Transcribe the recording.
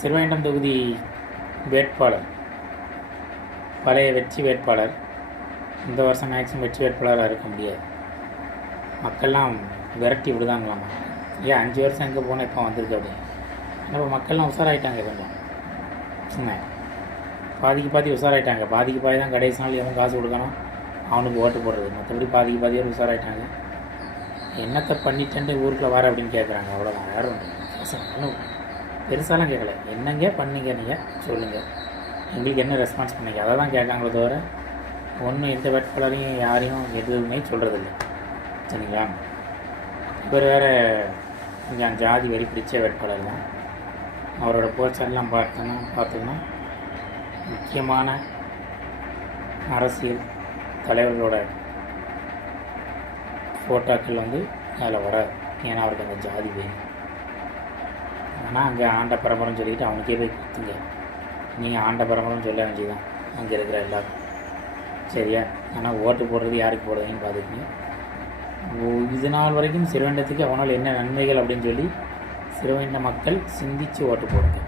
சிறுவைண்டம் தொகுதி வேட்பாளர், பழைய வெற்றி வேட்பாளர் இந்த வருஷம் மேக்ஸிமம் வெற்றி வேட்பாளராக இருக்க முடியாது. மக்கள்லாம் விரட்டி விடுதாங்களாமா. ஏன் 5 வருஷம் எங்கே போனால் இப்போ வந்திருக்கு அப்படின்னு. இப்போ மக்கள்லாம் உஷாராயிட்டாங்க. கொஞ்சம் பாதிக்கு பாதி உஷாராயிட்டாங்க. பாதிக்கு பாதி தான் கடைசி நாள் எவன் காசு கொடுக்கணும் அவனுக்கு ஓட்டு போடுறது. மற்றபடி பாதிக்கு பாதி பேர் உஷாராயிட்டாங்க. என்னத்தை பண்ணிட்டேன்ட்டு ஊருக்குள்ளே வர அப்படின்னு கேட்குறாங்க. அவ்வளோதான், வேறு ஒன்றும் பெருசாலாம் கேட்கல. என்னங்க பண்ணீங்க, நீங்கள் சொல்லுங்கள், எங்களுக்கு என்ன ரெஸ்பான்ஸ் பண்ணீங்க, அதை தான் கேட்காங்களே தவிர ஒன்றும் எந்த வேட்பாளரையும் யாரையும் எதுவுமே சொல்கிறதில்ல. சரிங்களா? இவர் வேறு கொஞ்சம் ஜாதி வெறி பிடிச்ச வேட்பாளர் தான். அவரோட போஸ்டர்லாம் பார்த்தோம்னா முக்கியமான அரசியல் தலைவர்களோட ஃபோட்டோக்கள் அதில் வராது. ஏன்னா அவருக்கு அந்த ஜாதி வேணும். ஆனால் அங்கே ஆண்ட பரம்பரைன்னு சொல்லிட்டு அவனுக்கே போய் கொடுத்துங்க. நீங்கள் ஆண்ட பரம்பரைன்னு சொல்ல வேண்டியதான் அங்கே இருக்கிற எல்லோரும். சரியா? ஆனால் ஓட்டு போடுறது யாருக்கு போடுறதுன்னு பார்த்துக்கிங்க. இது நாள் வரைக்கும் சிறுவைண்டத்துக்கு அவனால் என்ன நன்மைகள் அப்படின்னு சொல்லி சிறுவைண்ட மக்கள் சிந்தித்து ஓட்டு போடுங்க.